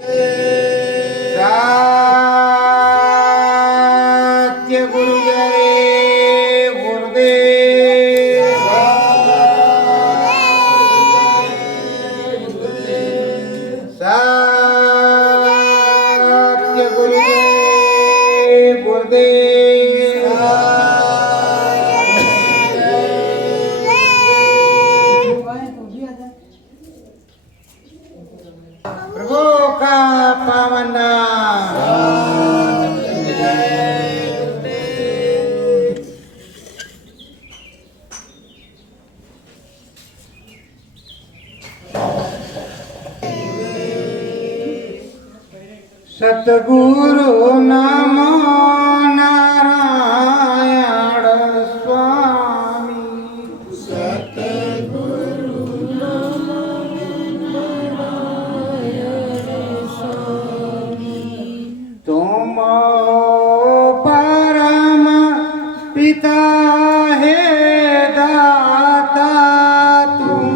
सत्य गुरुदेव गुरुदेव सत्य गुरुदेव गुरुदेव प्रभु का पावन नाम सतगुरु नमो नारायण स्वामी सतगुरु नमो नारायण स्वामी तुम परम पिता है दाता तुम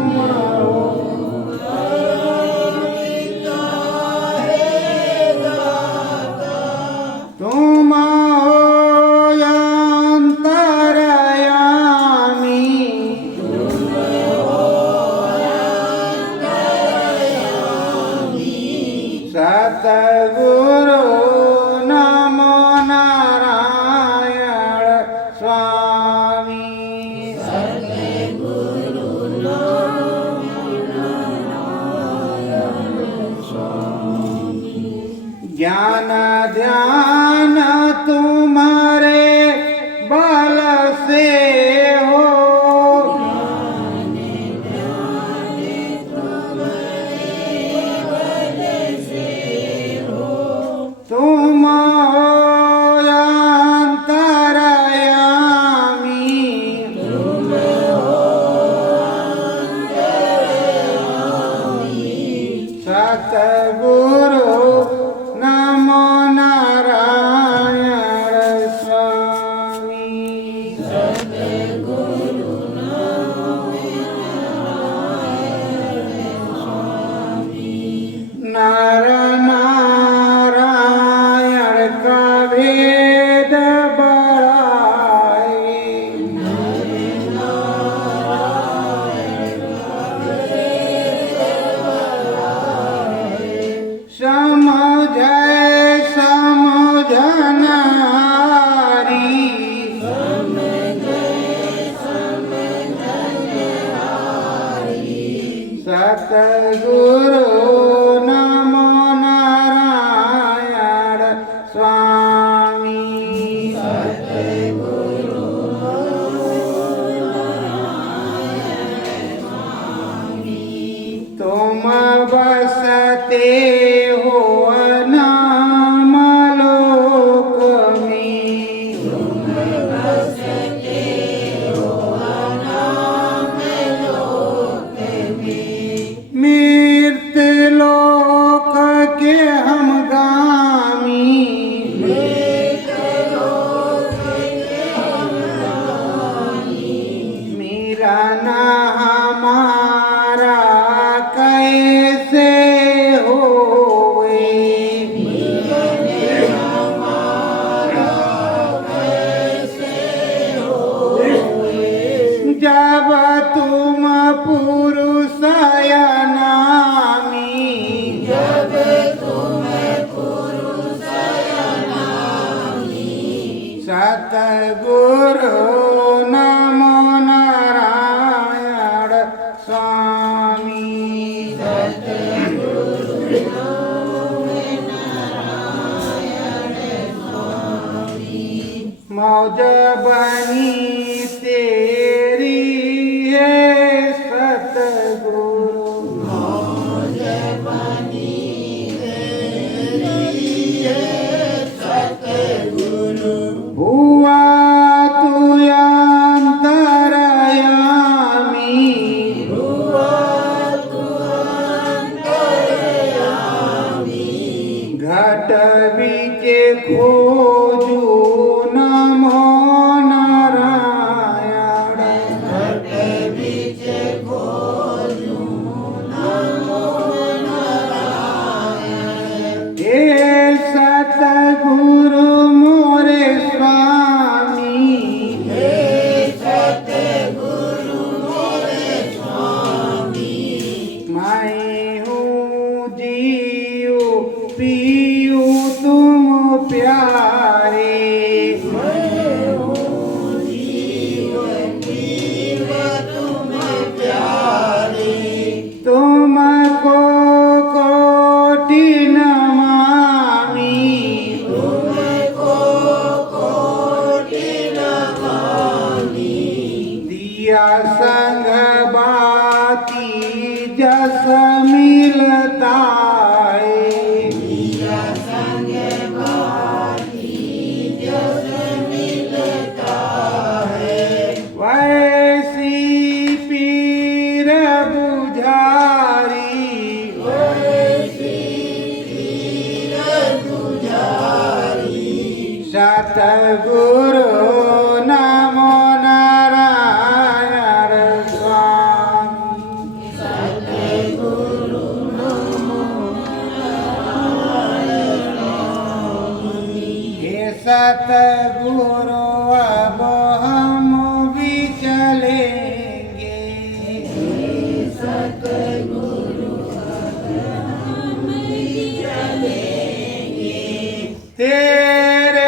सतगुरु नमो नारायण स्वामी सतगुरु नमो नारायण स्वामी ज्ञान ध्यान तुम्हारे बल से हो तुम अंतरयामी सतगुरु नमो नारायण स्वामी सतगुरु नमो नारायण स्वामी नर नारायण का भेद बढ़ाए समझनारी सतगुरु नमो नारायण स्वामी सतगुरु तुम बसते हो नाम लोक में तुम बसते हो नाम लोक में मृत्यु लोक के हम गामी मेरा ना हमारा कैसे होए जब तुम पुरुष नामी जब तुम पुरुष नामी सतगुरु नमो नारायण स्वामी सतगुरु नमो नारायण स्वामी मौज बनी तेरी है सतगुरु मौज बनी तेरी है सतगुरु हुआ तू अंतरयामी हुआ तू अंतरयामी घट बीचे खोजू नमो नारायण घट बीचे खोजू नमो नारायण सतगुरु नमो नारायण स्वामी सतगुरु नमो नारायण हे सतगुरु अब हम भी चलेंगे सतगुरु हम भी चलेंगे तेरे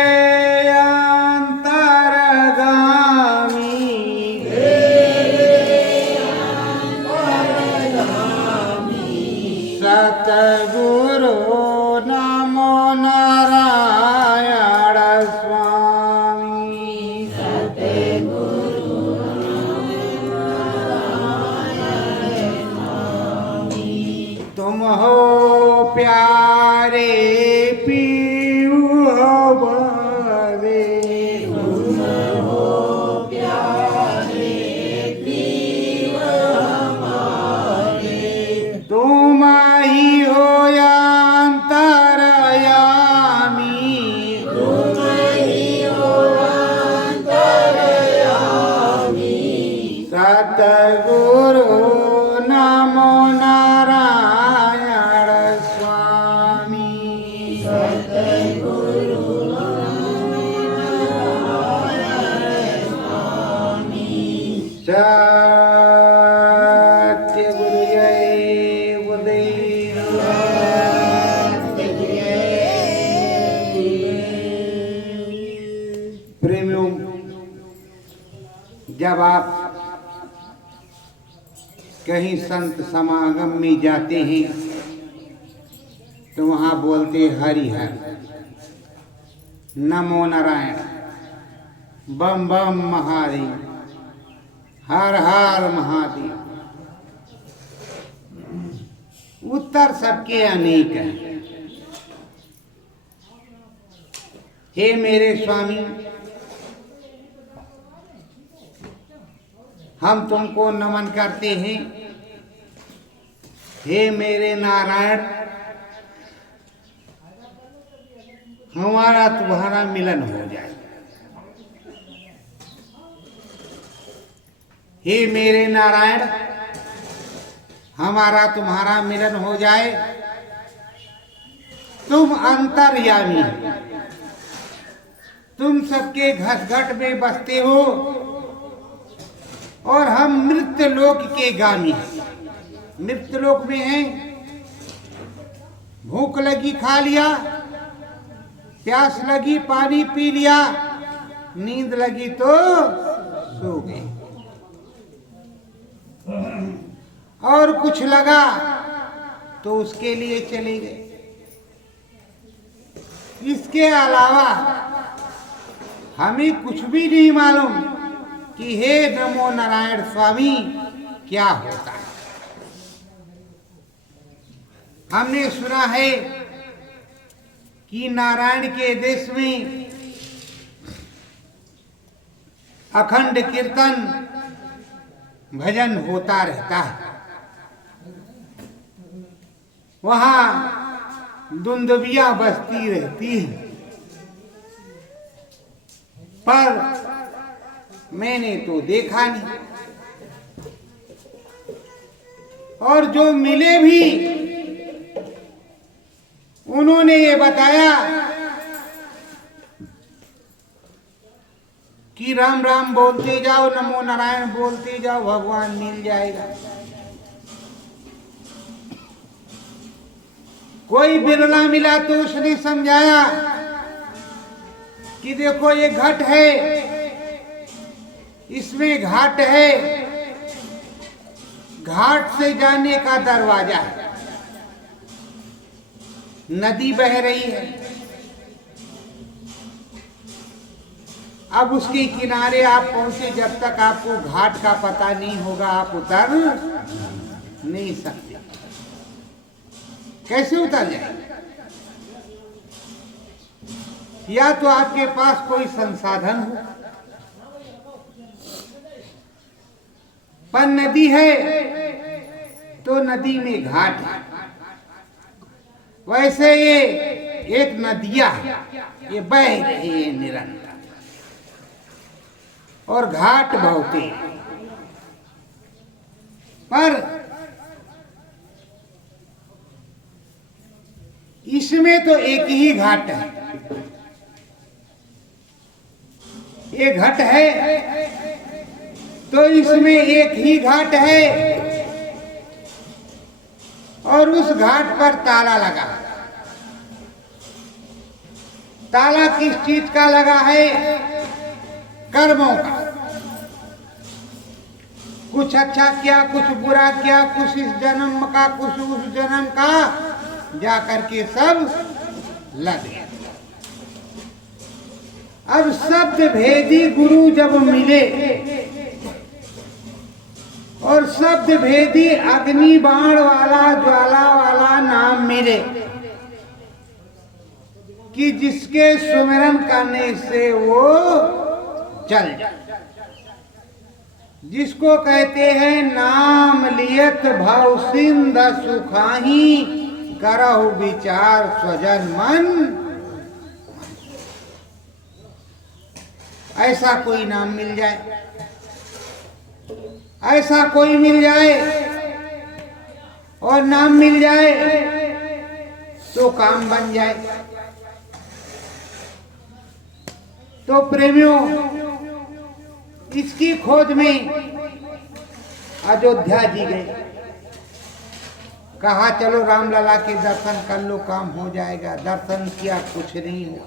सतगुरु नमो नारायण स्वामी सतगुरु नमो नारायण स्वामी तुम हो प्यारे पीऊ हो बड़े तुम हो प्यारे पीऊ हमारे तुम ही हो अंतरयामी तुम ही हो अंतरयामी सतगुरु नमो नारायण स्वामी सतगुरु नमो नारायण स्वामी सत्य गुरु जय गुरुदेव प्रेमियों जब आप कहीं संत समागम में जाते हैं तो वहाँ बोलते हरि हर नमो नारायण बम बम महादेव हर हर महादेव उत्तर सबके अनेक है हे मेरे स्वामी हम तुमको नमन करते हैं हे मेरे नारायण हमारा तुम्हारा मिलन हो जाए हे मेरे नारायण हमारा तुम्हारा मिलन हो जाए तुम अंतर्यामी तुम सबके घट घट में बसते हो और हम मृत्यु लोक के गामी मृत्यु लोक में हैं भूख लगी खा लिया प्यास लगी पानी पी लिया नींद लगी तो सो गए और कुछ लगा तो उसके लिए चले गए इसके अलावा हमें कुछ भी नहीं मालूम कि हे नमो नारायण स्वामी क्या होता है हमने सुना है कि नारायण के देश में अखंड कीर्तन भजन होता रहता है वहां दुंदबिया बसती रहती है पर मैंने तो देखा नहीं और जो मिले भी उन्होंने ये बताया कि राम राम बोलते जाओ नमो नारायण बोलते जाओ भगवान मिल जाएगा कोई बिरला मिला तो उसने समझाया कि देखो ये घट है इसमें घाट है घाट से जाने का दरवाजा है नदी बह रही है अब उसके किनारे आप पहुंचे जब तक आपको घाट का पता नहीं होगा आप उतर नहीं सकते कैसे उतर जाए या तो आपके पास कोई संसाधन हो पर नदी है तो नदी में घाट है वैसे ये एक नदियां है, ये बह रही है निरंतर, और घाट बहुत ही, पर इसमें तो एक ही घाट है, ये घट है तो इसमें एक ही घाट है, और उस घाट पर ताला लगा। ताला किस चीज का लगा है? कर्मों का। कुछ अच्छा किया, कुछ बुरा किया, कुछ इस जन्म का, कुछ उस जन्म का, जा करके सब लग गया। अब शब्द भेदी गुरु जब मिले और शब्द भेदी अग्नि बाण वाला, ज्वाला वाला नाम मिले कि जिसके सुमिरन करने से वो चल जाए, जिसको कहते हैं नाम लियत भाव सिंध सुखाही, करहु विचार स्वजन मन। ऐसा कोई नाम मिल जाए, ऐसा कोई मिल जाए और नाम मिल जाए तो काम बन जाए। तो प्रेमियों, इसकी खोज में अयोध्या जी गए। कहा चलो रामलला के दर्शन कर लो, काम हो जाएगा। दर्शन किया, कुछ नहीं हुआ।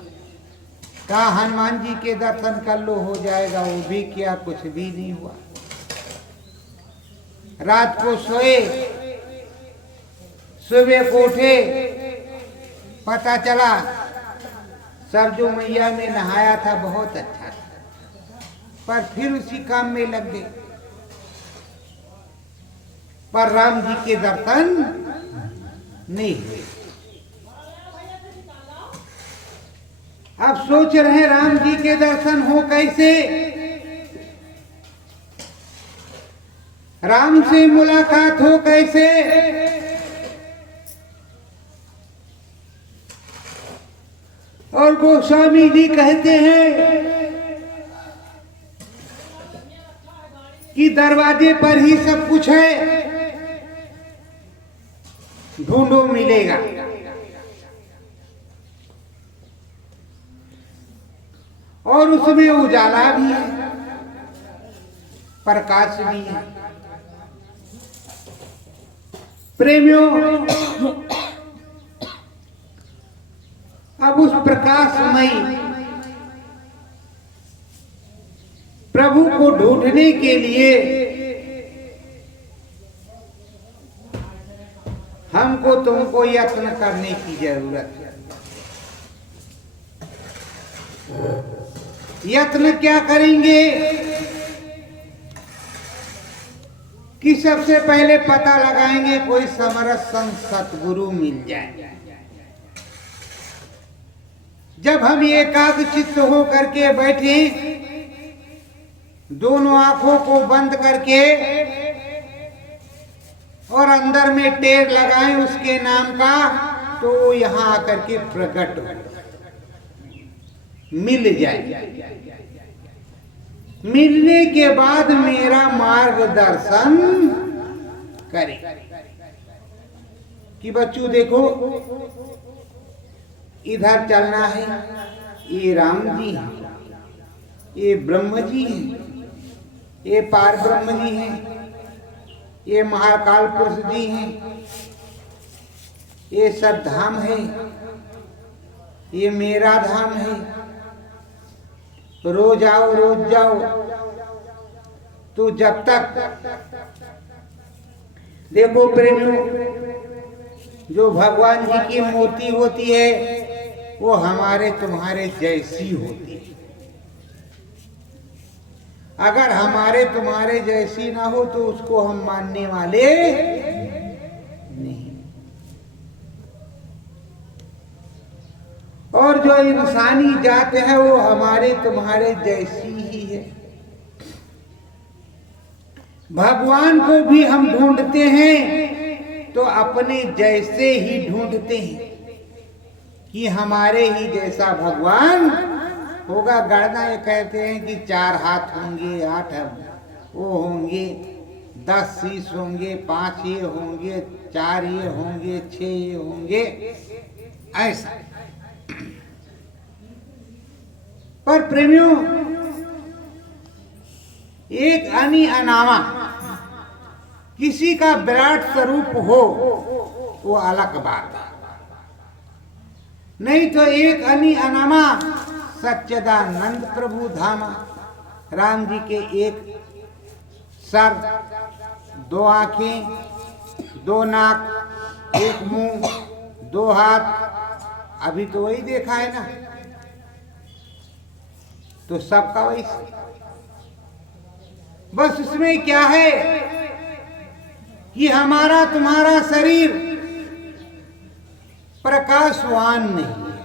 कहा हनुमान जी के दर्शन कर लो, हो जाएगा, वो भी किया, कुछ भी नहीं हुआ। रात को सोए, सुबह को उठे, पता चला सरजू मैया में नहाया था, बहुत अच्छा था, पर फिर उसी काम में लग गए, पर राम जी के दर्शन नहीं हुए। अब सोच रहे राम जी के दर्शन हो कैसे, राम से मुलाकात हो कैसे। और गोस्वामी जी कहते हैं कि दरवाजे पर ही सब कुछ है, ढूंढो मिलेगा। और उसमें उजाला भी है, प्रकाश भी है। प्रेमियों, अब उस प्रकाशमयी प्रभु को ढूंढने के लिए हमको तुमको यत्न करने की जरूरत है। यत्न क्या करेंगे कि सबसे पहले पता लगाएंगे कोई समरस संत सतगुरु मिल जाए। जब हम एकाग्रचित्त हो करके बैठे, दोनों आंखों को बंद करके और अंदर में टेर लगाएं उसके नाम का, तो यहाँ आकर के प्रकट हो, मिल जाए। मिलने के बाद मेरा मार्गदर्शन करे कि बच्चों देखो, इधर चलना है, ये राम जी हैं, ये ब्रह्म जी हैं, ये पार ब्रह्म जी हैं, ये महाकाल पुरुष जी हैं, ये सब धाम है, ये मेरा धाम है। रोज आओ, रोज जाओ। तो जब तक देखो प्रेमियों, जो भगवान जी की मूर्ति होती है वो हमारे तुम्हारे जैसी होती है। अगर हमारे तुम्हारे जैसी ना हो तो उसको हम मानने वाले नहीं। और जो इंसानी जात है वो हमारे तुम्हारे जैसी ही है। भगवान को भी हम ढूंढते हैं तो अपने जैसे ही ढूंढते हैं। कि हमारे ही जैसा भगवान होगा। गणना ये कहते हैं कि 4 हाथ होंगे, 8 वो होंगे, 10 शीश होंगे, 5 ये होंगे, 4 ये होंगे, 6 ये होंगे, ऐसा। पर प्रेमियों, एक अनी अनामा किसी का विराट स्वरूप हो वो अलग बात है, नहीं तो एक अनी अनामा सच्चिदानंद प्रभु धामा। राम जी के एक सर, 2 आंखें, 2 नाक, 1 मुंह, 2 हाथ, अभी तो वही देखा है ना, तो सबका वही। बस उसमें क्या है कि हमारा तुम्हारा शरीर प्रकाशवान नहीं है,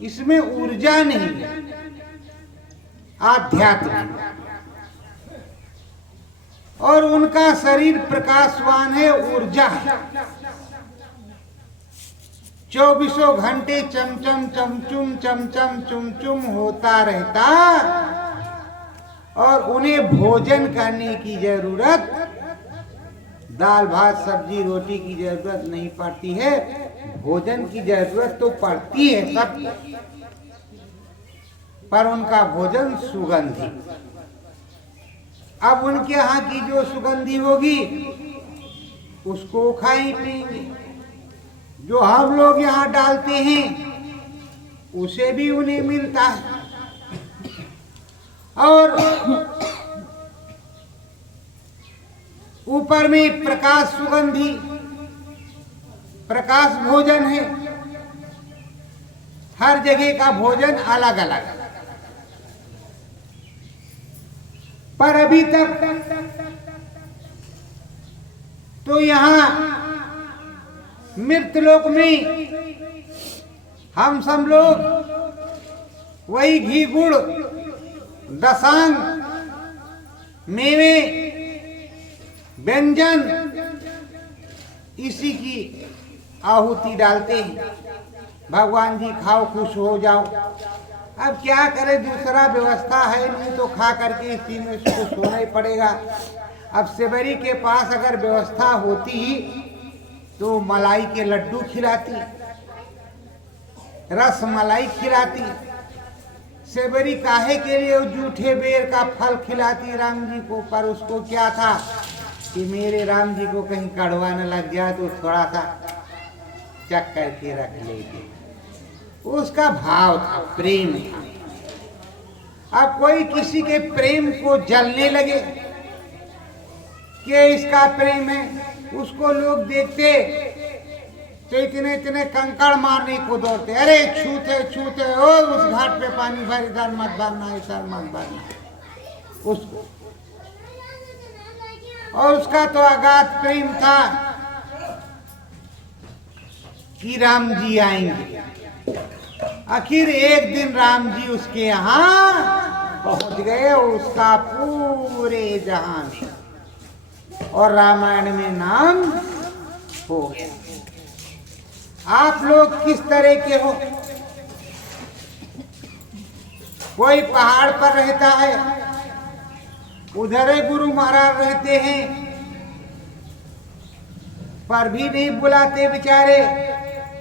इसमें ऊर्जा नहीं है, आध्यात्म। और उनका शरीर प्रकाशवान है, ऊर्जा है, 24 घंटे चमचम चमचुम चमचम चुमचुम होता रहता, और उन्हें भोजन करने की जरूरत, दाल भात सब्जी रोटी की जरूरत नहीं पड़ती है, भोजन की जरूरत तो पड़ती है सब, पर उनका भोजन सुगंधी। अब उनके यहाँ की जो सुगंधी होगी उसको खाई पिएंगे, जो हम लोग यहाँ डालते हैं उसे भी उन्हें मिलता है। और ऊपर में प्रकाश सुगंधी, प्रकाश भोजन है। हर जगह का भोजन अलग अलग, पर अभी तक तो यहाँ मृतलोक में हम सब लोग वही घी गुड़ दशांग मेवे व्यंजन इसी की आहुति डालते हैं। भगवान जी खाओ खुश हो जाओ। अब क्या करें, दूसरा व्यवस्था है नहीं, तो खा करके इसी में उसको सोना ही पड़ेगा। अब सेवरी के पास अगर व्यवस्था होती तो मलाई के लड्डू खिलाती, रस मलाई खिलाती। सेवरी काहे के लिए जूठे बेर का फल खिलाती राम जी को, पर उसको क्या था कि मेरे राम जी को कहीं कड़वा न लग जाए तो थोड़ा सा चक करके रख लेते। उसका भाव था, प्रेम था। अब कोई किसी के प्रेम को जलने लगे कि इसका प्रेम है, उसको लोग देखते तो इतने इतने कंकड़ मारने को दौड़ते, अरे छूते छूते, ओ उस घाट पे पानी भर, इधर मत भरना, इधर मत भरना उसको। और उसका तो अगाध प्रेम था कि राम जी आएंगे। आखिर एक दिन राम जी उसके यहाँ पहुंच गए, उसका पूरे जहां में और रामायण में नाम हो गया। आप लोग किस तरह के हो? कोई पहाड़ पर रहता है, उधर ही गुरु महाराज रहते हैं, पर भी नहीं बुलाते बेचारे।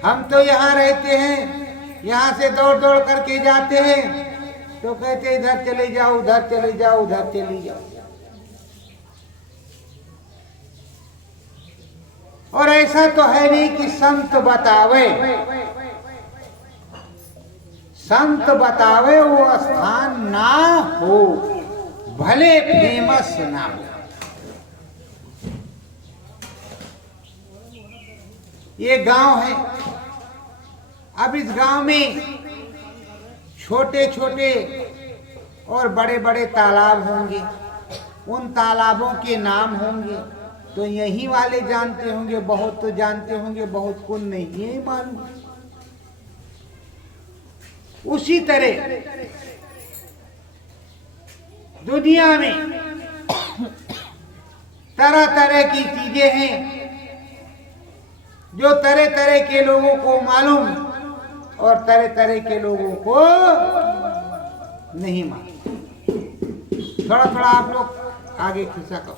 हम तो यहाँ रहते हैं, यहाँ से दौड़ दौड़ करके जाते हैं तो कहते इधर चले जाओ, उधर चले जाओ, उधर चले जाओ। और ऐसा तो है नहीं कि संत बतावे, संत बतावे वो स्थान ना हो, भले फेमस ना हो। ये गांव है, अब इस गांव में छोटे छोटे और बड़े बड़े तालाब होंगे, उन तालाबों के नाम होंगे तो यही वाले जानते होंगे, बहुत तो जानते होंगे, बहुत को नहीं है मालूम। उसी तरह दुनिया में तरह तरह की चीजें हैं जो तरह तरह के लोगों को मालूम, और तरह तरह के लोगों को नहीं मानते। थोड़ा थोड़ा आप लोग आगे खिंचा करो,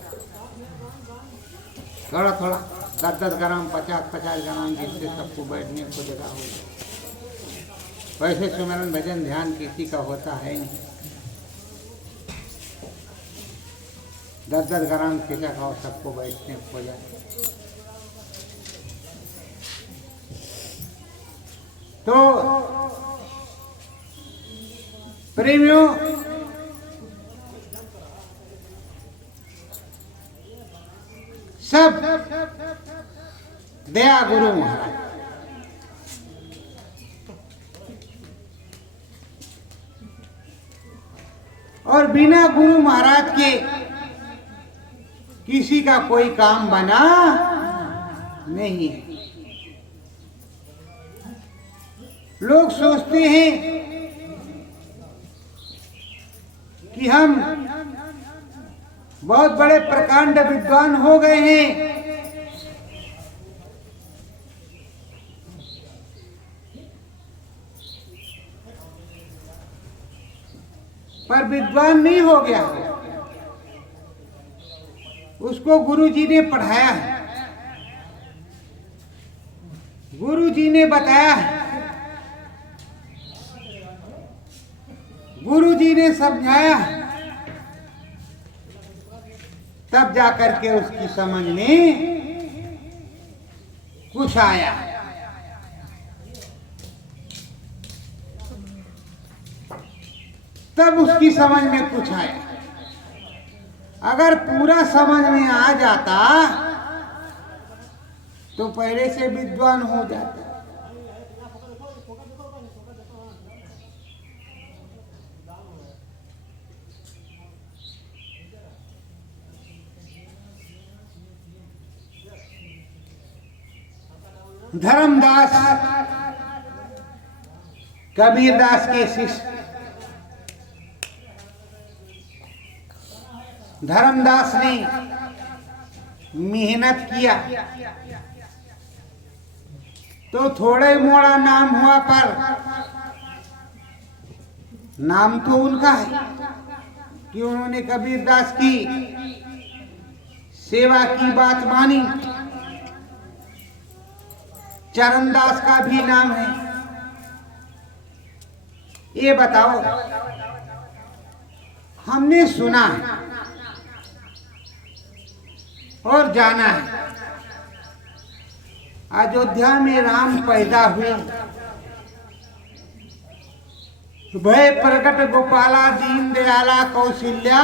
थोड़ा थोड़ा 10-10 ग्राम 50-50 ग्राम, जिससे सबको बैठने को जगह हो जाए। वैसे सुमिरन भजन ध्यान किसी का होता है नहीं। 10-10 ग्राम खिंचा खाओ, सबको बैठने को हो जाए। तो प्रेमियों, सब दया गुरु महाराज। और बिना गुरु महाराज के किसी का कोई काम बना नहीं है। लोग सोचते हैं कि हम बहुत बड़े प्रकांड विद्वान हो गए हैं, पर विद्वान नहीं हो गया। उसको गुरु जी ने पढ़ाया है, गुरु जी ने बताया है, गुरु जी ने समझाया, तब जाकर के उसकी समझ में कुछ आया। तब उसकी समझ में कुछ आया। अगर पूरा समझ में आ जाता तो पहले से विद्वान हो जाता। धर्मदास कबीरदास के शिष्य धर्मदास ने मेहनत किया तो थोड़े मोड़ा नाम हुआ, पर नाम तो उनका है कि उन्होंने कबीरदास की सेवा की बात मानी। चरणदास का भी नाम है। ये बताओ, हमने सुना है और जाना है, अयोध्या में राम पैदा हुए, भय प्रकट गोपाला दीन दयाला कौशल्या,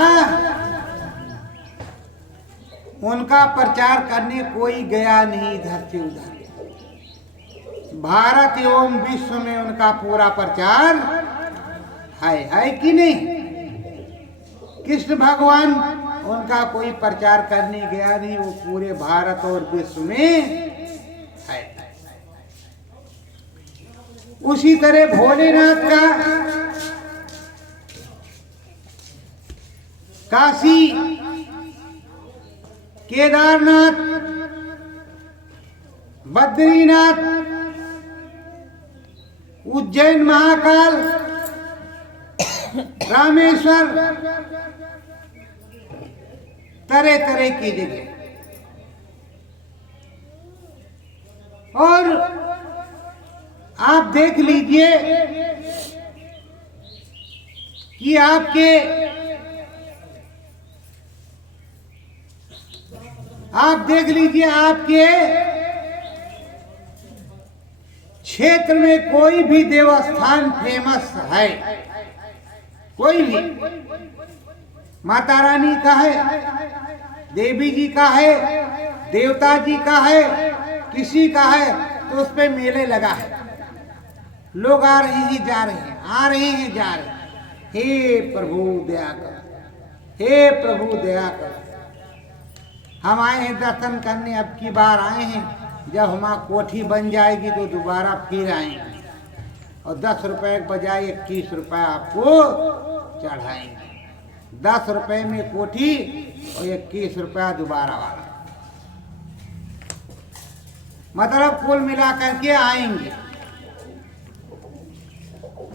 उनका प्रचार करने कोई गया नहीं इधर से उधर। भारत एवं विश्व में उनका पूरा प्रचार है कि नहीं? कृष्ण भगवान उनका कोई प्रचार करने गया नहीं, वो पूरे भारत और विश्व में है। उसी तरह भोलेनाथ का काशी, केदारनाथ, बद्रीनाथ, उज्जैन महाकाल, रामेश्वर, तरह तरह की जगह। और आप देख लीजिए कि आप देख लीजिए आपके क्षेत्र में कोई भी देवस्थान फेमस है, कोई भी, माता रानी का है, देवी जी का है, देवता जी का है, किसी का है, तो उस पे मेले लगा है। लोग आ रहे हैं जा रहे हैं, आ रहे हैं जा रहे हैं। हे प्रभु दया कर, हे प्रभु दया कर। हम आए हैं दर्शन करने, अब की बार आए हैं, जब हमारी कोठी बन जाएगी तो दोबारा फिर आएंगे और 10 रुपए के बजाय 21 रुपए आपको चढ़ाएंगे। 10 रुपए में कोठी और 21 रुपया दोबारा वाला, मतलब कुल मिला करके आएंगे।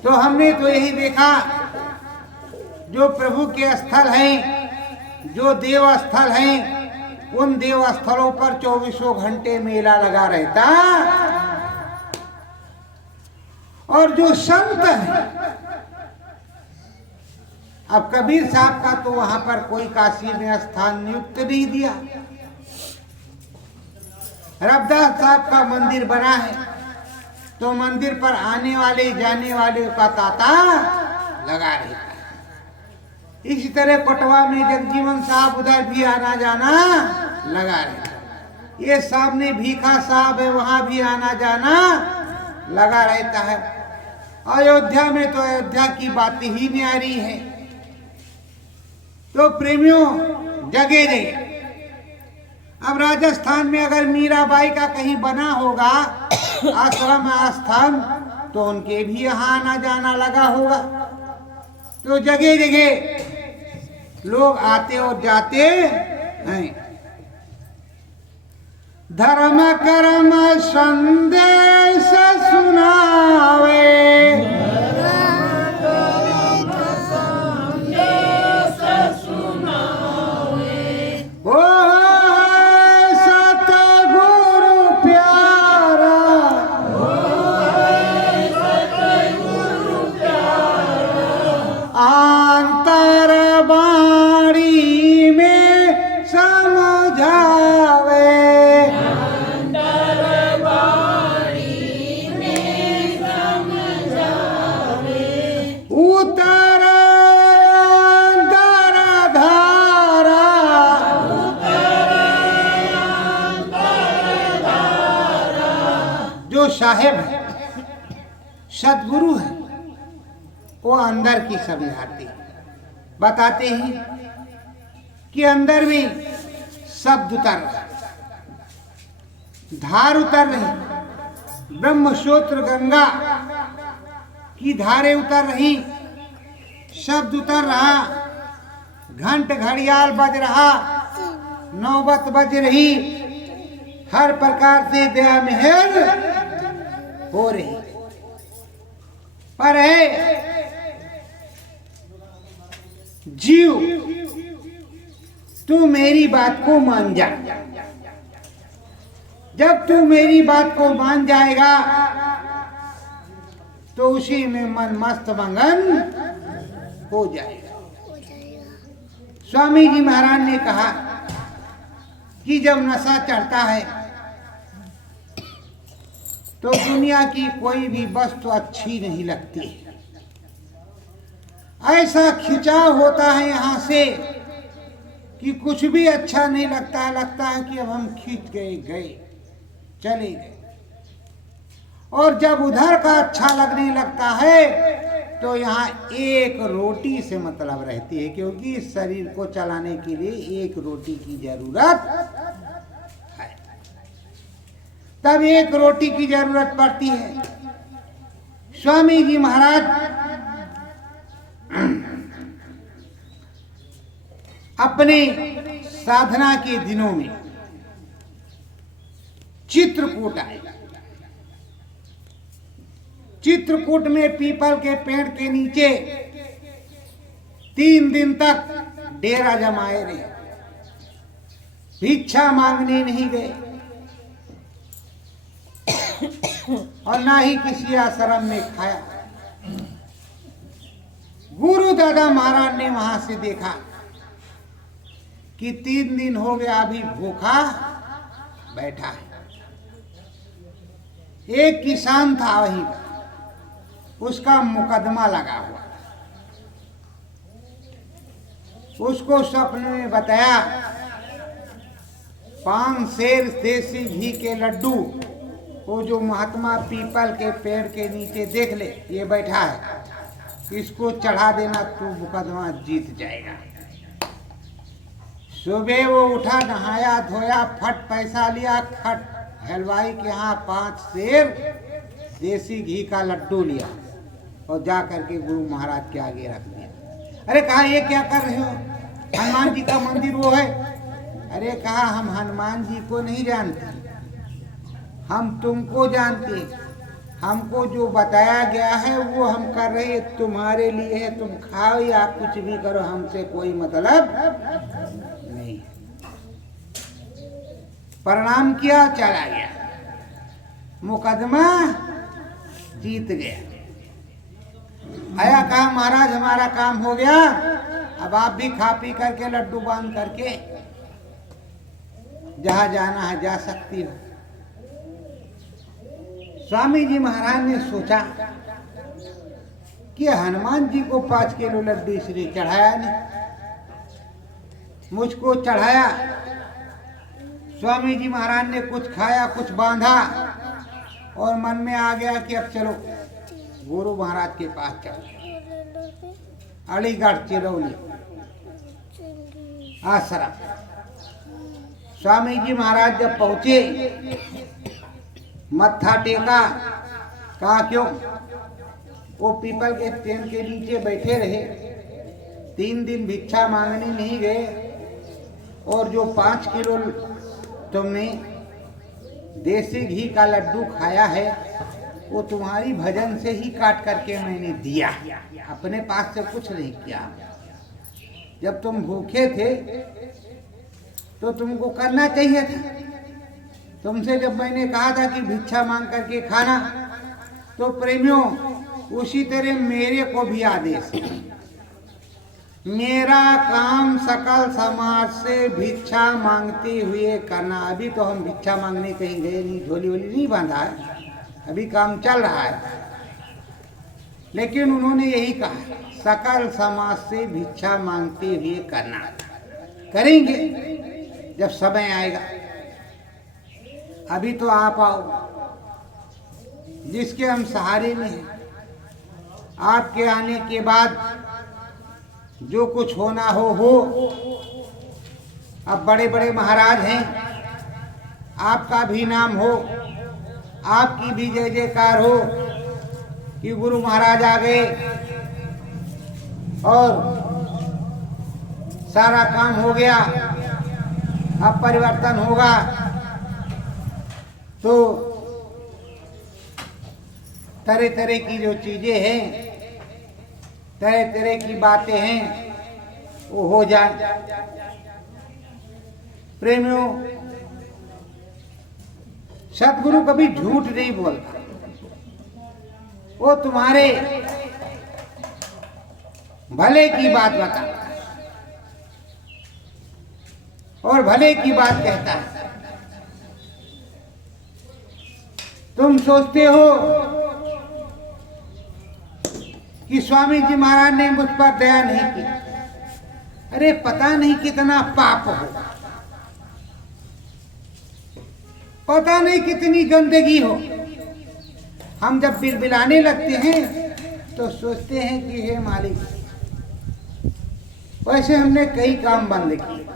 तो हमने तो यही देखा, जो प्रभु के स्थल हैं, जो देव स्थल हैं, उन देव स्थलों पर 24 घंटे मेला लगा रहता। और जो संत हैं, अब कबीर साहब का तो वहां पर कोई काशी में स्थान नियुक्त नहीं दिया। रविदास साहब का मंदिर बना है, तो मंदिर पर आने वाले जाने वाले का तांता लगा रहता है। इसी तरह कोटवा में जगजीवन साहब, उधर भी आना जाना लगा रहता है। ये सामने भीखा साहब है, वहां भी आना जाना लगा रहता है। अयोध्या में तो अयोध्या की बात ही न्यारी है। तो प्रेमियों, जगह जगह, अब राजस्थान में अगर मीराबाई का कहीं बना होगा आश्रम स्थान, तो उनके भी यहाँ आना जाना लगा होगा। तो जगह जगह लोग आते और जाते हैं। धर्म कर्म संदेश सुनावे, साहेब है, सदगुरु है, वो अंदर की समझाते बताते हैं कि अंदर में शब्द उतर रहा, धार उतर रही, ब्रह्मसूत्र गंगा की धारे उतर रही, शब्द उतर रहा, घंट घड़ियाल बज रहा, नौबत बज रही, हर प्रकार से दया मेहर हो रही। पर है जीव, तू मेरी बात को मान जा। जब तू मेरी बात को मान जाएगा तो उसी में मन मस्त मगन हो जाएगा। स्वामी जी महाराज ने कहा कि जब नशा चढ़ता है तो दुनिया की कोई भी वस्तु अच्छी नहीं लगती। ऐसा खिंचाव होता है यहाँ से कि कुछ भी अच्छा नहीं लगता है, लगता है कि अब हम खींच गए चले गए। और जब उधर का अच्छा लगने लगता है तो यहाँ एक रोटी से मतलब रहती है, क्योंकि इस शरीर को चलाने के लिए एक रोटी की जरूरत है। तब एक रोटी की जरूरत पड़ती है। स्वामी जी महाराज अपने साधना के दिनों में चित्रकूट आए। चित्रकूट में पीपल के पेड़ के नीचे 3 दिन तक डेरा जमाए रहे, भिक्षा मांगने नहीं गए और ना ही किसी आश्रम में खाया। गुरु दादा महाराज ने वहां से देखा कि 3 दिन हो गया अभी भूखा बैठा है। एक किसान था वहीं पर, उसका मुकदमा लगा हुआ। उसको सपने में बताया 5 सेर देसी घी के लड्डू, वो जो महात्मा पीपल के पेड़ के नीचे देख ले ये बैठा है, इसको चढ़ा देना, तू मुकदमा जीत जाएगा। सुबह वो उठा, नहाया धोया, फट पैसा लिया, खट हलवाई के यहाँ 5 सेर देसी घी का लड्डू लिया और जा करके गुरु महाराज के आगे रख दिया। अरे कहा ये क्या कर रहे हो? हनुमान जी का मंदिर वो है। अरे कहा हम हनुमान जी को नहीं जानते, हम तुमको जानते। हमको जो बताया गया है वो हम कर रहे हैं, तुम्हारे लिए है, तुम खाओ या कुछ भी करो, हमसे कोई मतलब नहीं। प्रणाम किया, चला गया, मुकदमा जीत गया। आया कहा महाराज हमारा काम हो गया, अब आप भी खा पी करके लड्डू बांध करके जहां जाना है जा सकती हो। स्वामी जी महाराज ने सोचा कि हनुमान जी को 5 किलो लड्डू इसलिए चढ़ाया नहीं, मुझको चढ़ाया। स्वामी जी महाराज ने कुछ खाया, कुछ बांधा और मन में आ गया कि अब चलो गुरु महाराज के पास चलो। अलीगढ़ चिरौली आश्रम। स्वामी जी महाराज जब पहुंचे, मत्था टेका, कहा क्यों? वो पीपल के पेड़ के नीचे बैठे रहे, 3 दिन भिक्षा मांगने नहीं गए, और जो 5 किलो तुमने देसी घी का लड्डू खाया है वो तुम्हारी भजन से ही काट करके मैंने दिया, अपने पास से कुछ नहीं किया। जब तुम भूखे थे तो तुमको करना चाहिए था। तुमसे जब मैंने कहा था कि भिक्षा मांग करके खाना, तो प्रेमियों उसी तरह मेरे को भी आदेश है। मेरा काम सकल समाज से भिक्षा मांगते हुए करना। अभी तो हम भिक्षा मांगने कहीं गए नहीं, झोली वोली नहीं बांधा है, अभी काम चल रहा है, लेकिन उन्होंने यही कहा सकल समाज से भिक्षा मांगते हुए करना। करेंगे जब समय आएगा। अभी तो आप आओ, जिसके हम सहारे में हैं। आपके आने के बाद जो कुछ होना हो। अब बड़े बड़े महाराज हैं, आपका भी नाम हो, आपकी भी जय जयकार हो कि गुरु महाराज आ गए और सारा काम हो गया, अब परिवर्तन होगा। तो तरह तरह की जो चीजें हैं, तरह तरह की बातें हैं, वो हो जाए। प्रेमियों, सतगुरु कभी झूठ नहीं बोलता, वो तुम्हारे भले की बात बताता है और भले की बात कहता है। तुम सोचते हो कि स्वामी जी महाराज ने मुझ पर दया नहीं की। अरे पता नहीं कितना पाप हो, पता नहीं कितनी गंदगी हो। हम जब बिलबिलाने लगते हैं तो सोचते हैं कि हे मालिक, वैसे हमने कई काम बंद किए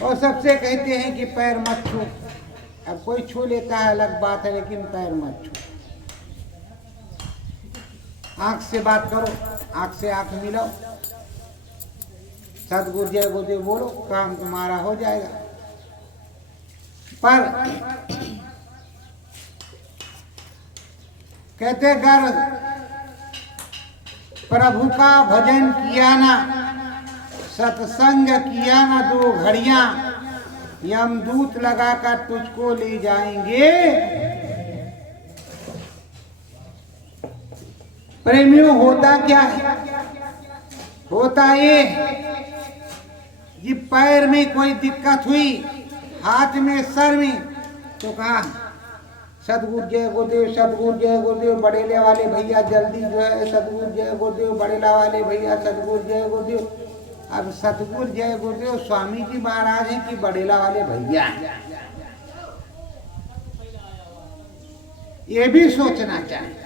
और सबसे कहते हैं कि पैर मत छू। अब कोई छू लेता है अलग बात है, लेकिन पैर मत छू। आंख से बात करो, आंख से आंख मिलाओ, सतगुरु जय गुरुदेव बोलो, काम तुम्हारा हो जाएगा। पर कहते अगर प्रभु का भजन किया ना, सत्संग किया ना, 2 घड़ियां यमदूत लगाकर तुझको ले जाएंगे। प्रेमियों, होता क्या है? होता ये कि पैर में कोई दिक्कत हुई, हाथ में, सर में, तो कहा सतगुरु जय गुरुदेव, सतगुरु जय गुरुदेव, बड़ेले वाले भैया जल्दी जो है, सतगुरु जय गुरुदेव, बड़ेला वाले भैया सतगुरु जय गुरुदेव। अब सतगुरु जय गुरुदेव स्वामी जी महाराज हैं कि बड़ेला वाले भैया हैं, ये भी सोचना चाहिए।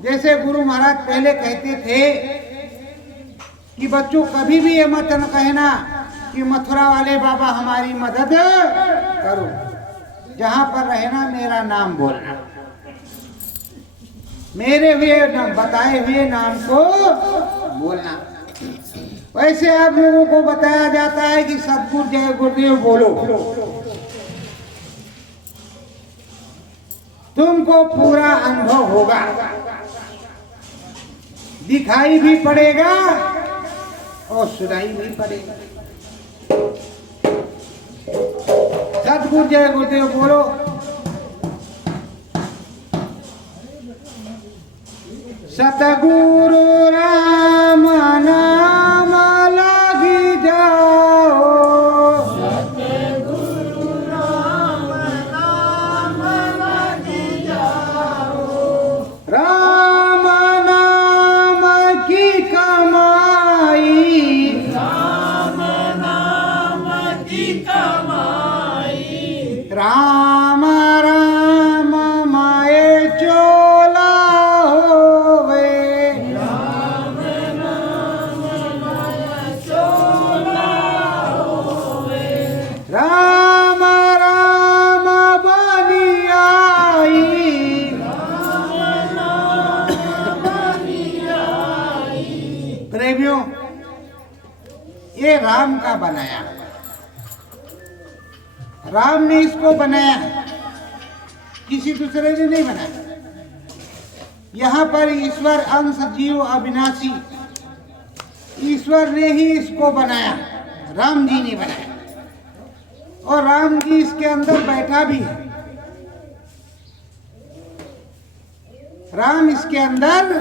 जैसे गुरु महाराज पहले कहते थे कि बच्चों कभी भी ये मत न कहना कि मथुरा वाले बाबा हमारी मदद करो, जहां पर रहना मेरा नाम बोलना, मेरे हुए बताए हुए नाम को बोलना। वैसे आप लोगों को बताया जाता है कि सतगुरु जय गुरुदेव बोलो, तुमको पूरा अनुभव होगा, दिखाई भी पड़ेगा और सुनाई भी पड़ेगा। सतगुरु जय गुरुदेव बोलो। सतगुरु राम नाम लगी जाओ, सतगुरु राम नाम लगी जाओ, राम नाम की कमाई, राम नाम की कमाई, राम राम माए चोला होवे, राम नाम माया चोला होवे, राम राम बनी आई, राम नाम बनी आई। प्रेमियों, ये राम का बनाया, राम ने इसको बनाया, किसी दूसरे ने नहीं बनाया। यहाँ पर ईश्वर अंश जीव अविनाशी, ईश्वर ने ही इसको बनाया, राम जी ने बनाया। और राम जी इसके अंदर बैठा भी है, राम इसके अंदर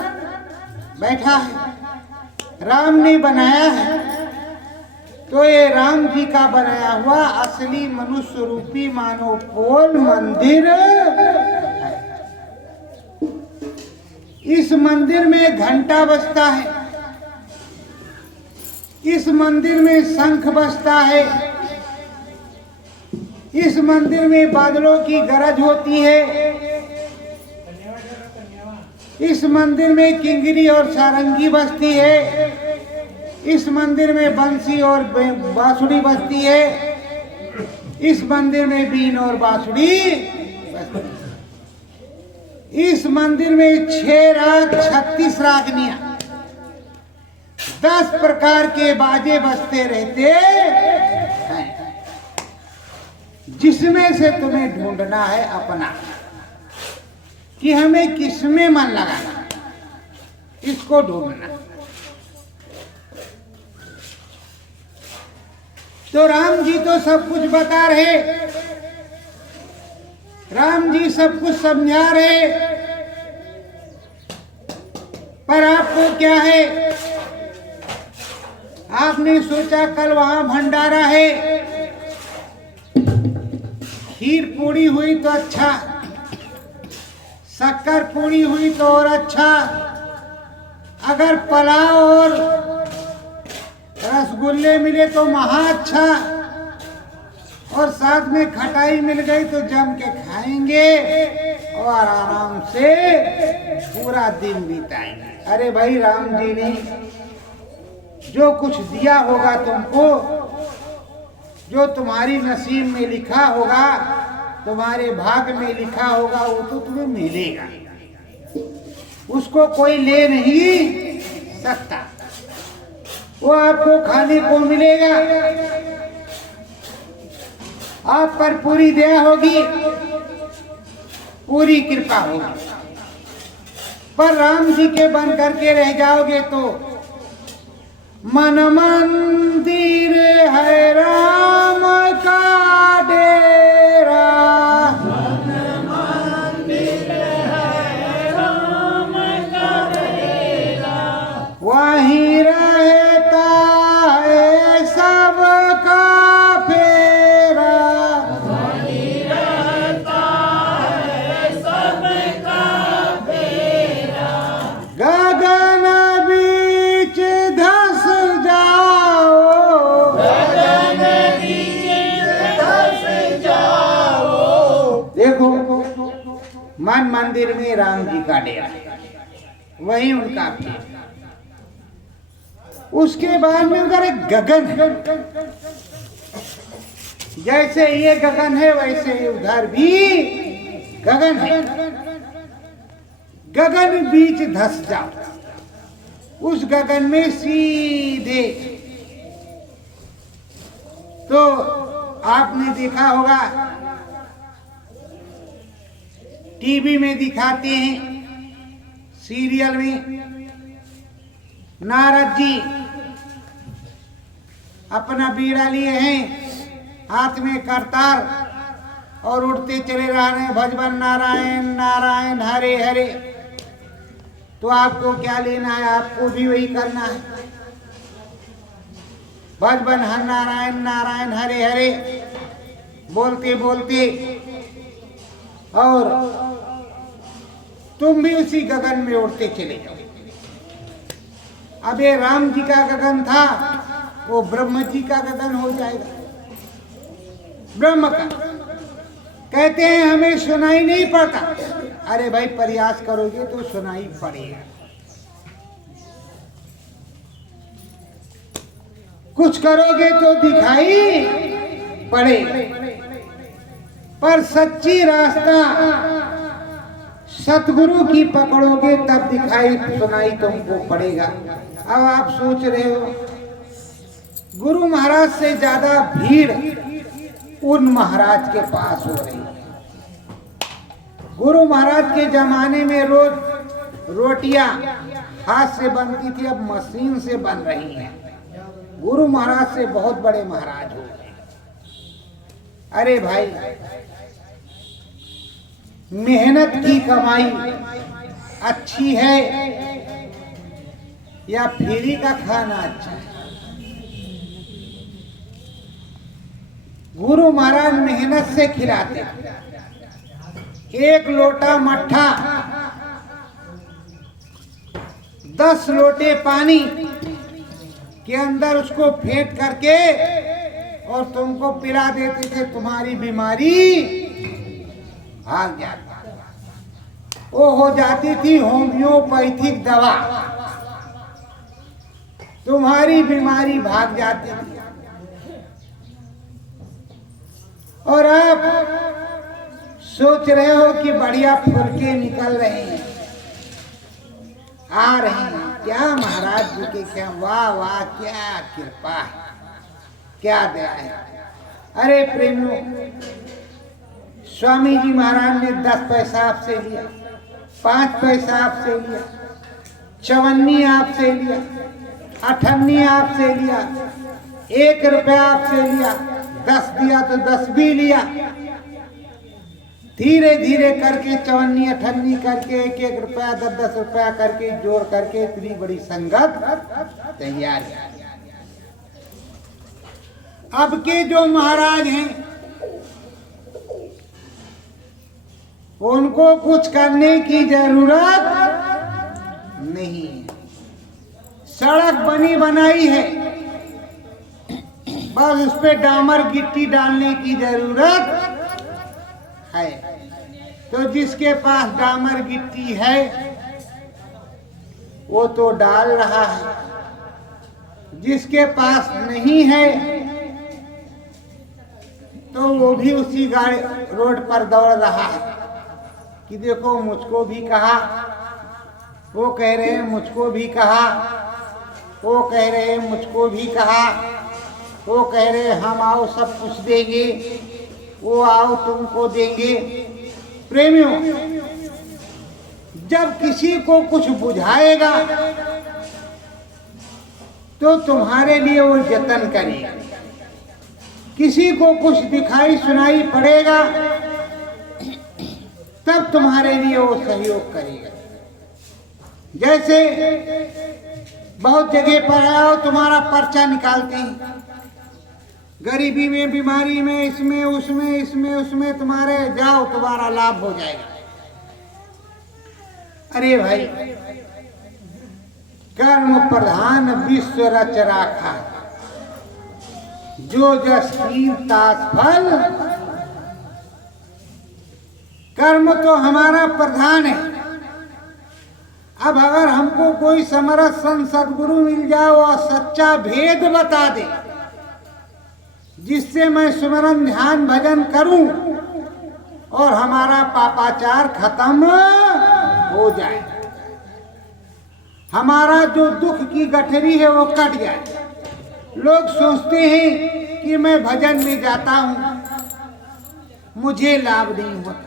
बैठा है, राम ने बनाया है। तो ये राम जी का बनाया हुआ असली मनुष्य रूपी मानव पोल मंदिर है। इस मंदिर में घंटा बजता है, इस मंदिर में शंख बजता है, इस मंदिर में बादलों की गरज होती है, इस मंदिर में किंगरी और सारंगी बजती है, इस मंदिर में बंसी और बांसुरी बजती है, इस मंदिर में बीन और बांसुरी बजती है। इस मंदिर में 6 राग 36 रागनियां 10 प्रकार के बाजे बजते रहते हैं, जिसमें से तुम्हें ढूंढना है अपना कि हमें किसमें मन लगाना, इसको ढूंढना। तो राम जी तो सब कुछ बता रहे, राम जी सब कुछ समझा रहे, पर आपको क्या है, आपने सोचा कल वहां भंडारा है, खीर पूरी हुई तो अच्छा, शक्कर पूरी हुई तो और अच्छा, अगर पुलाव और रसगुल्ले मिले तो महा अच्छा, और साथ में खटाई मिल गई तो जम के खाएंगे और आराम से पूरा दिन बिताएंगे। अरे भाई, राम जी ने जो कुछ दिया होगा तुमको, जो तुम्हारी नसीब में लिखा होगा, तुम्हारे भाग में लिखा होगा, वो तो तुम्हें मिलेगा, उसको कोई ले नहीं सकता, वो आपको खाने को मिलेगा। आप पर पूरी दया होगी, पूरी कृपा होगी, पर राम जी के बन करके रह जाओगे तो मन मंदिर है राम का डेरा, मन मंदिर है राम का डेरा, वहीं रहता है सबका फेरा, वहीं रहता है सबका फेरा, गगन बीच धस जाओ, गगन बीच धस जाओ। देखो मन मंदिर में राम जी का डेरा, वही उनका पेड़। उसके बाद में उधर एक गगन है, जैसे ये गगन है वैसे उधर भी गगन है। गगन बीच धस जाओ, उस गगन में सीधे, तो आपने देखा होगा टीवी में दिखाते हैं, सीरियल में, नारद जी अपना बीड़ा लिए हैं, हाथ में करतार, और उड़ते चले रह रहे हैं, भजबन नारायण नारायण हरे हरे। तो आपको क्या लेना है? आपको भी वही करना है, भजबन नारायण नारायण हरे हरे बोलते बोलते, और तुम भी उसी गगन में उड़ते चले जाओ। अब ये राम जी का गगन था, वो ब्रह्म जी का गगन हो जाएगा, ब्रह्म का। कहते हैं हमें सुनाई नहीं पड़ता। अरे भाई, प्रयास करोगे तो सुनाई पड़ेगा। कुछ करोगे तो दिखाई पड़ेगा, पर सच्ची रास्ता सतगुरु की पकड़ोगे तब दिखाई सुनाई तुमको पड़ेगा। अब आप सोच रहे हो, गुरु महाराज से ज्यादा भीड़ उन महाराज के पास हो रही है। गुरु महाराज के जमाने में रोज रोटियां हाथ से बनती थी, अब मशीन से बन रही हैं। गुरु महाराज से बहुत बड़े महाराज हो गए। अरे भाई, मेहनत की कमाई अच्छी है या फ्री का खाना अच्छा है? गुरु महाराज मेहनत से खिलाते। एक लोटा मट्ठा 10 लोटे पानी के अंदर उसको फेंट करके और तुमको पिला देते थे, तुम्हारी बीमारी भाग जाती। वो हो जाती थी होम्योपैथिक दवा, तुम्हारी बीमारी भाग जाती थी। और आप सोच रहे हो कि बढ़िया फुलके निकल रहे हैं, आ रहे हैं। क्या महाराज जी के, क्या वाह वाह, क्या कृपा है, क्या दया है। अरे प्रेमियों, स्वामी जी महाराज ने 10 पैसा आपसे लिया, 5 पैसा आपसे लिया, 54 आपसे लिया, 58 आपसे लिया, 1 रुपया आपसे लिया, 10 दिया तो 10 भी लिया। धीरे धीरे करके 54 58 करके 1 रुपया 10 रुपया करके जोड़ करके इतनी बड़ी संगत तैयार है। अब के जो महाराज हैं उनको कुछ करने की जरूरत नहीं है। सड़क बनी बनाई है, बस उस पे डामर गिट्टी डालने की जरूरत है। तो जिसके पास डामर गिट्टी है वो तो डाल रहा है, जिसके पास नहीं है तो वो भी उसी गाड़ी रोड पर दौड़ रहा है कि देखो मुझको भी कहा, वो कह रहे हैं मुझको भी कहा, वो कह रहे हैं मुझको भी कहा, वो कह रहे हम आओ सब कुछ देंगे, वो आओ तुमको देंगे। प्रेमियों, जब किसी को कुछ बुझाएगा तो तुम्हारे लिए वो जतन करेगा। किसी को कुछ दिखाई सुनाई पड़ेगा तब तुम्हारे लिए वो सहयोग करेगा। जैसे बहुत जगह पर आओ, तुम्हारा पर्चा निकालते हैं, गरीबी में, बीमारी में, इसमें उसमें, इसमें उसमें, तुम्हारे जाओ तुम्हारा लाभ हो जाएगा। अरे भाई, कर्म प्रधान विश्व रच राखा, जो जस कीर तास फल। कर्म तो हमारा प्रधान है। अब अगर हमको कोई समरथ संत सदगुरु मिल जाए और सच्चा भेद बता दे जिससे मैं सुमरन ध्यान भजन करूं और हमारा पापाचार खत्म हो जाए, हमारा जो दुख की गठरी है वो कट जाए। लोग सोचते हैं कि मैं भजन में जाता हूं, मुझे लाभ नहीं होता।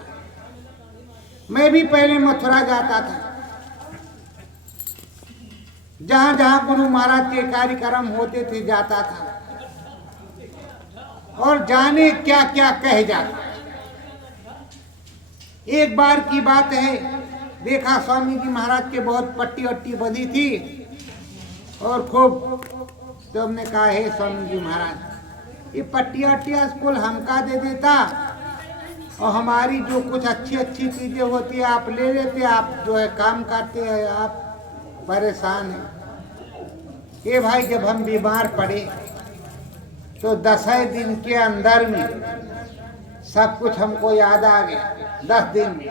मैं भी पहले मथुरा जाता था, जहां जहां गुरु महाराज के कार्यक्रम होते थे जाता था, और जाने क्या क्या कह जाता। एक बार की बात है, देखा स्वामी जी महाराज के बहुत पट्टी वट्टी बंधी थी और खूब, तो हमने कहा है स्वामी जी महाराज ये पट्टिया वट्टिया स्कूल हमका दे देता और हमारी जो कुछ अच्छी अच्छी चीजें होती है आप ले लेते, आप जो है काम करते हैं, आप परेशान हैं। ये भाई जब हम बीमार पड़े तो 10 दिन के अंदर में सब कुछ हमको याद आ गया। 10 दिन में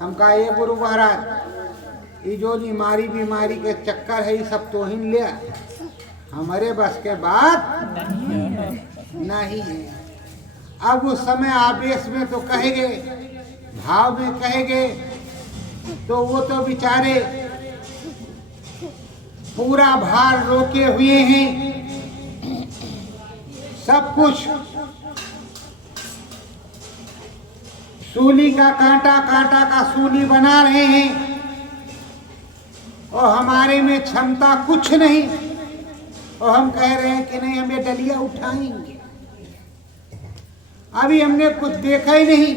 हम कहा ये गुरु महाराज ये जो बीमारी के चक्कर है ये सब तो ही लिया, हमारे बस के बात नहीं है। अब उस समय आवेश में तो कहेंगे, भाव में कहेंगे, तो वो तो बेचारे पूरा भार रोके हुए हैं, सब कुछ सूली का कांटा कांटा का सूली बना रहे हैं और हमारे में क्षमता कुछ नहीं, और हम कह रहे हैं कि नहीं हम ये डलिया उठाएंगे। अभी हमने कुछ देखा ही नहीं।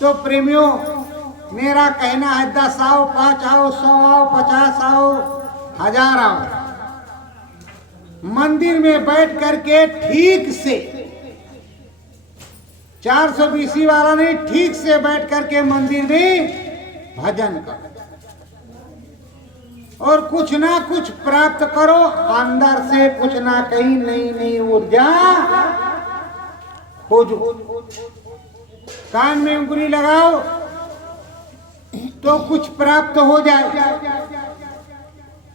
तो प्रेमियों मेरा कहना है 10 आओ, 5 आओ, 100 आओ, 50 आओ, 1000 आओ, मंदिर में बैठ करके ठीक से 420 वाला नहीं, ठीक से बैठ करके मंदिर में भजन करो और कुछ ना कुछ प्राप्त करो, अंदर से कुछ ना कहीं नई नई ऊर्जा खोजो। कान में उंगली लगाओ तो कुछ प्राप्त हो जाए।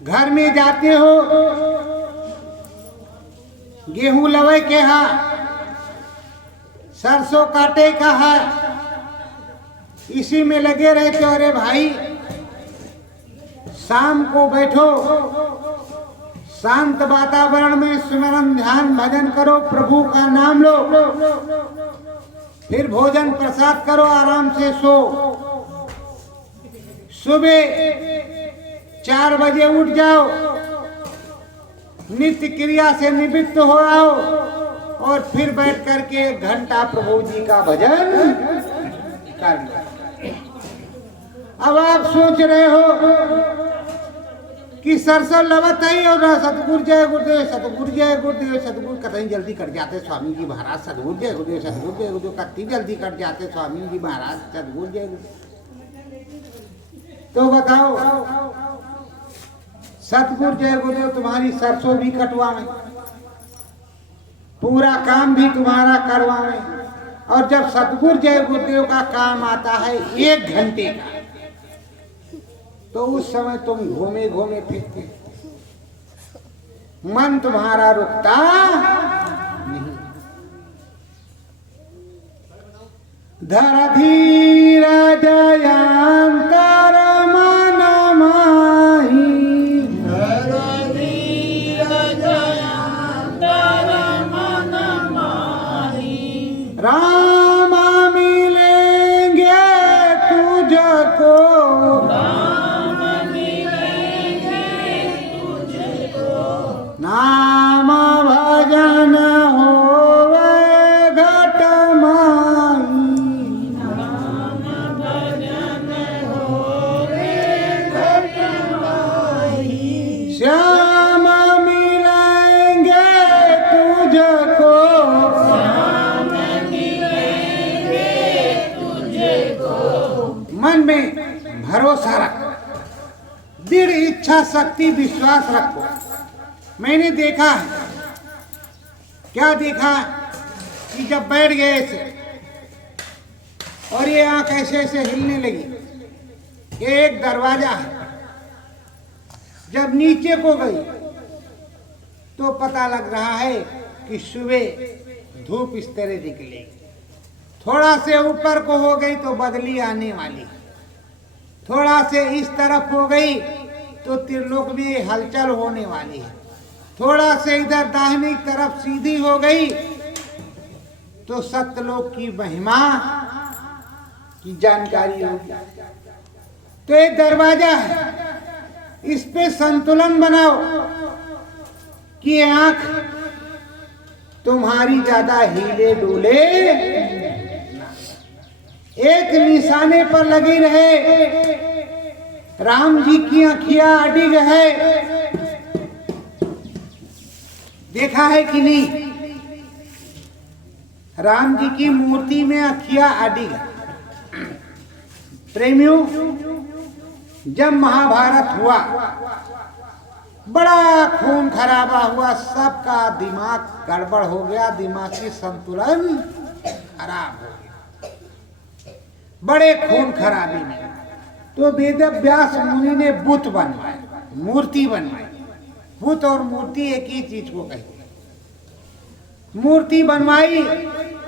घर में जाते हो, गेहूं लवे के हा, सरसों काटे का है, इसी में लगे रहते। अरे भाई शाम को बैठो, शांत वातावरण में स्मरण ध्यान भजन करो, प्रभु का नाम लो, फिर भोजन प्रसाद करो, आराम से सो। सुबह 4 बजे उठ जाओ, नित्य क्रिया से निवृत्त हो आओ और फिर बैठ करके 1 घंटा प्रभु जी का भजन कर लो। अब आप सोच रहे हो कि सरसों लवत है और सतगुरु जय गुरुदेव, सतगुरु जय गुरुदेव, सतगुरु कतई जल्दी कट जाते स्वामी जी महाराज, सतगुरु जय गुरुदेव, सतगुरु जय गुरुदेव कतई जल्दी कट जाते स्वामी जी महाराज, सतगुरु जय गुरुदेव। तो बताओ सतगुरु जय गुरुदेव तुम्हारी सरसों भी कटवावे, पूरा काम भी तुम्हारा करवावे, और जब सतगुरु जय गुरुदेव का काम आता है 1 घंटे का, तो उस समय तुम घूमे घूमे फिरते, मन तुम्हारा रुकता नहीं। धर धीर जयांतर मन माही, धर धीर जयांतर मन माही, राम मिलेंगे तुझको, नाम भजन होवे घट माही, नाम भजन होवे घट माही, श्याम मिलेंगे तुझको, श्याम मिलेंगे तुझको। मन में भरोसा रखो, दृढ़ इच्छा शक्ति विश्वास रखो। मैंने देखा है, क्या देखा कि जब बैठ गए थे और ये आंख ऐसे ऐसे हिलने लगी, ये एक दरवाजा है, जब नीचे को गई तो पता लग रहा है कि सुबह धूप इस तरह निकलेगी, थोड़ा से ऊपर को हो गई तो बदली आने वाली, थोड़ा से इस तरफ हो गई तो त्रिलोक में हलचल होने वाली है, थोड़ा से इधर दाहिनी तरफ सीधी हो गई तो सत्यलोक की महिमा की जानकारी होगी। तो एक दरवाजा है, इस पे संतुलन बनाओ कि आंख तुम्हारी ज्यादा हिले डोले, एक निशाने पर लगी रहे। राम जी की आंखियां अडिग है, देखा है कि नहीं? राम जी की मूर्ति में आंखियां अडिग है। प्रेमियों, जब महाभारत हुआ, बड़ा खून खराबा हुआ, सबका दिमाग गड़बड़ हो गया, दिमागी संतुलन खराब हो गया बड़े खून खराबे में। तो वेद व्यास मुनि ने बुत बनवाए, मूर्ति बनवाई। बुत और मूर्ति एक ही चीज को कहते हैं। मूर्ति बनवाई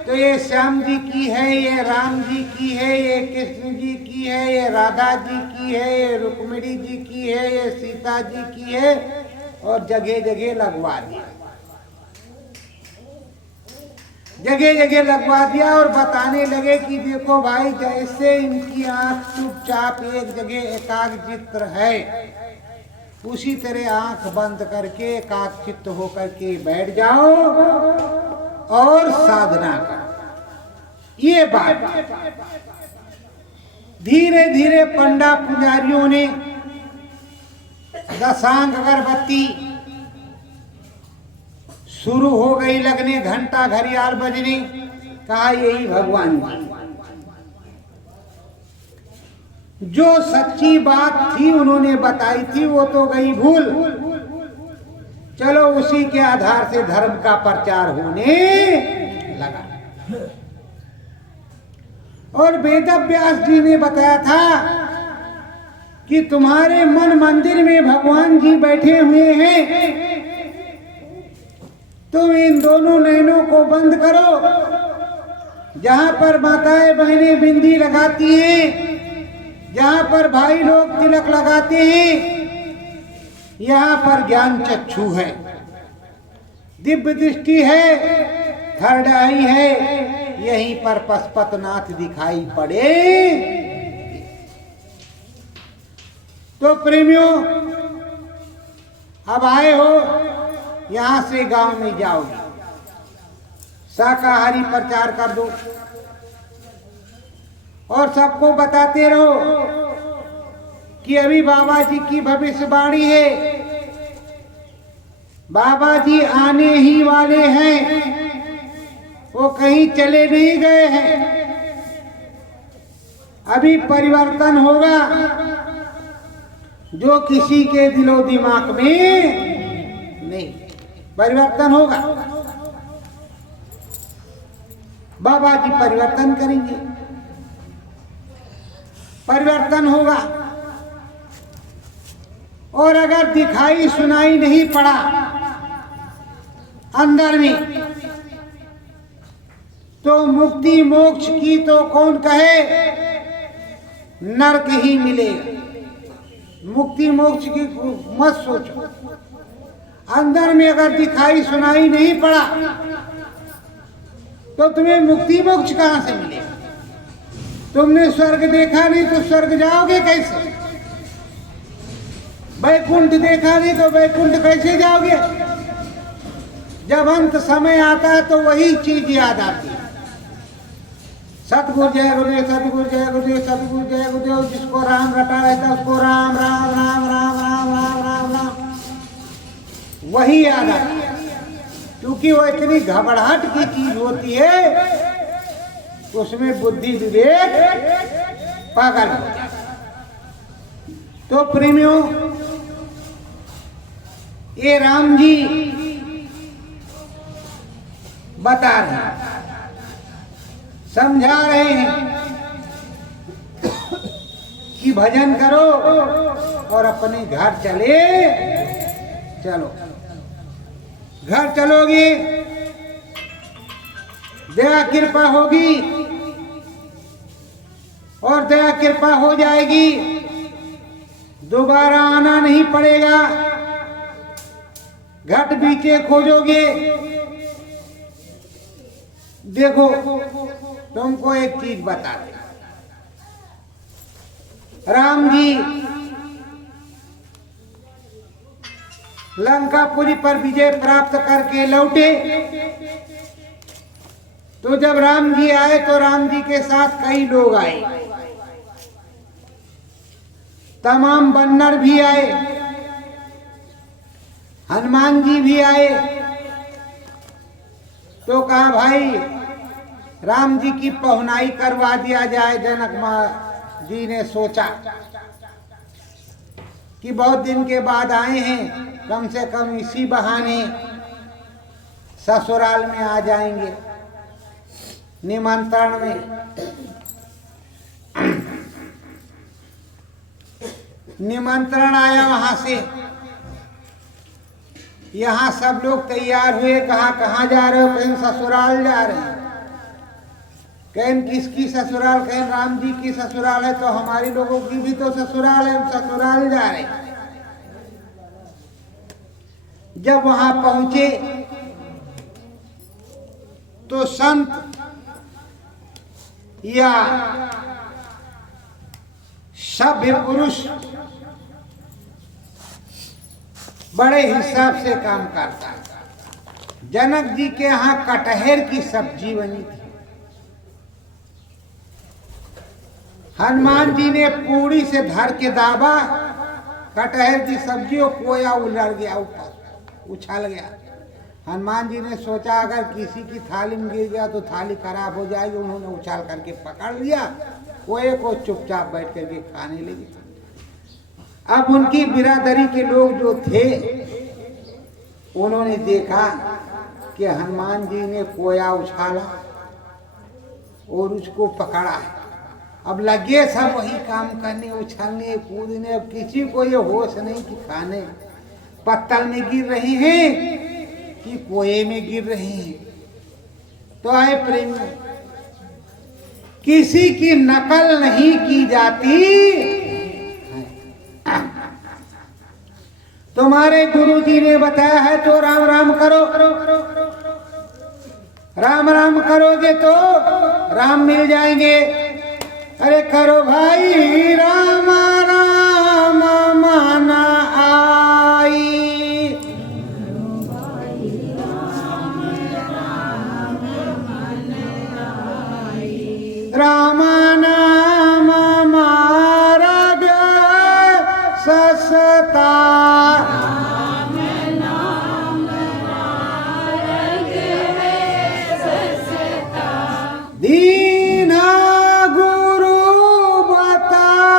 तो ये श्याम जी की है, ये राम जी की है, ये कृष्ण जी की है, ये राधा जी की है, ये रुक्मिणी जी की है, ये सीता जी की है, और जगह जगह लगवा दिया। जगह जगह लगवा दिया और बताने लगे कि देखो भाई, जैसे इनकी आंख चुपचाप एक जगह एकाग्रचित्त है, उसी तरह आंख बंद करके एकाग्रचित्त होकर के बैठ जाओ और साधना करो। ये बात धीरे धीरे पंडा पुजारियों ने दशांग अगरबत्ती शुरू हो गई लगने, घंटा घड़ियाल बजने, कहा यही भगवान जी। जो सच्ची बात थी उन्होंने बताई थी, वो तो गई भूल। चलो उसी के आधार से धर्म का प्रचार होने लगा। और वेद व्यास जी ने बताया था कि तुम्हारे मन मंदिर में भगवान जी बैठे हुए हैं, तुम इन दोनों नैनों को बंद करो। जहां पर माताएं बहनें बिंदी लगाती हैं, जहां पर भाई लोग तिलक लगाते हैं, यहाँ पर ज्ञान चक्षु है, दिव्य दृष्टि है, थर्ड आई है, यहीं पर पशुपतिनाथ दिखाई पड़े। तो प्रेमियों, अब आए हो, यहां से गांव में जाओगे, शाकाहारी प्रचार कर दो और सबको बताते रहो कि अभी बाबा जी की भविष्यवाणी है, बाबा जी आने ही वाले हैं, वो कहीं चले नहीं गए हैं। अभी परिवर्तन होगा जो किसी के दिलो दिमाग में नहीं, परिवर्तन होगा। बाबा जी परिवर्तन करेंगे, परिवर्तन होगा। और अगर दिखाई सुनाई नहीं पड़ा अंदर में, तो मुक्ति मोक्ष की तो कौन कहे, नरक ही मिलेगा। मुक्ति मोक्ष की मत सोचो। अंदर में अगर दिखाई सुनाई नहीं पड़ा तो तुम्हें मुक्ति मोक्ष कहां से मिलेगा? तुमने स्वर्ग देखा नहीं तो स्वर्ग जाओगे कैसे? वैकुंठ देखा नहीं तो वैकुंठ कैसे जाओगे? जब अंत समय आता है तो वही चीज याद आती है। सतगुरु जय गुरुदेव, सतगुरु जय गुरुदेव, सतगुरु जय गुरुदेव। जिसको राम रटा रहता है उसको राम राम राम राम राम राम राम राम वही याद आता है। क्योंकि वो इतनी घबराहट की चीज होती है, उसमें बुद्धि विवेक पागल हो जाता है। तो प्रेमियों, ये राम जी बता रहे हैं, समझा रहे हैं कि भजन करो और अपने घर चले चलो। घर चलोगे, दया कृपा होगी, और दया कृपा हो जाएगी, दोबारा आना नहीं पड़ेगा। घट बीचे खोजोगे। देखो, तुमको एक चीज बता दे, राम जी लंकापुरी पर विजय प्राप्त करके लौटे। तो जब राम जी आए तो राम जी के साथ कई लोग आए, तमाम बन्नर भी आए, हनुमान जी भी आए। तो कहा भाई राम जी की पहुनाई करवा दिया जाए। जनक जी ने सोचा कि बहुत दिन के बाद आए हैं, कम से कम इसी बहाने ससुराल में आ जाएंगे निमंत्रण में। निमंत्रण आया वहां से, यहाँ सब लोग तैयार हुए। कहाँ जा रहे हो? कहीं ससुराल जा रहे हैं। कहीं किसकी ससुराल? कहीं राम जी की ससुराल है, तो हमारे लोगों की भी तो ससुराल है, हम ससुराल जा रहे हैं। जब वहां पहुंचे तो संत या सभ्य पुरुष बड़े हिसाब से काम करता। जनक जी के यहाँ कटहर की सब्जी बनी थी। हनुमान जी ने पूरी से धर के दाबा, कटहर की सब्जी और कोया उलट गया, ऊपर उछल गया। हनुमान जी ने सोचा अगर किसी की थाली में गिर गया तो थाली खराब हो जाएगी। उन्होंने उछाल करके पकड़ लिया, कोए को चुपचाप बैठ करके खाने लगे। अब उनकी बिरादरी के लोग जो थे उन्होंने देखा कि हनुमान जी ने कोया उछाला और उसको पकड़ा। अब लगे सब वही काम करने, उछलने कूदने। अब किसी को ये होश नहीं कि खाने पत्तल में गिर रही हैं कि कोए में गिर रही हैं। तो आए प्रेम, किसी की नकल नहीं की जाती। तुम्हारे गुरुजी ने बताया है तो राम राम करो। राम राम करोगे तो राम मिल जाएंगे। अरे करो भाई राम राम माना आई। राम नाम मार्ग ससता। दीना गुरु बता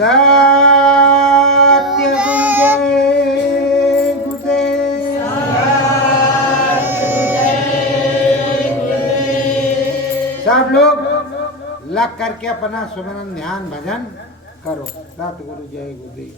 सत्य गुरु जय गुरुदेव। सब लोग लग करके अपना सुमरन ध्यान भजन करो। सतगुरु जय गुरुदेव।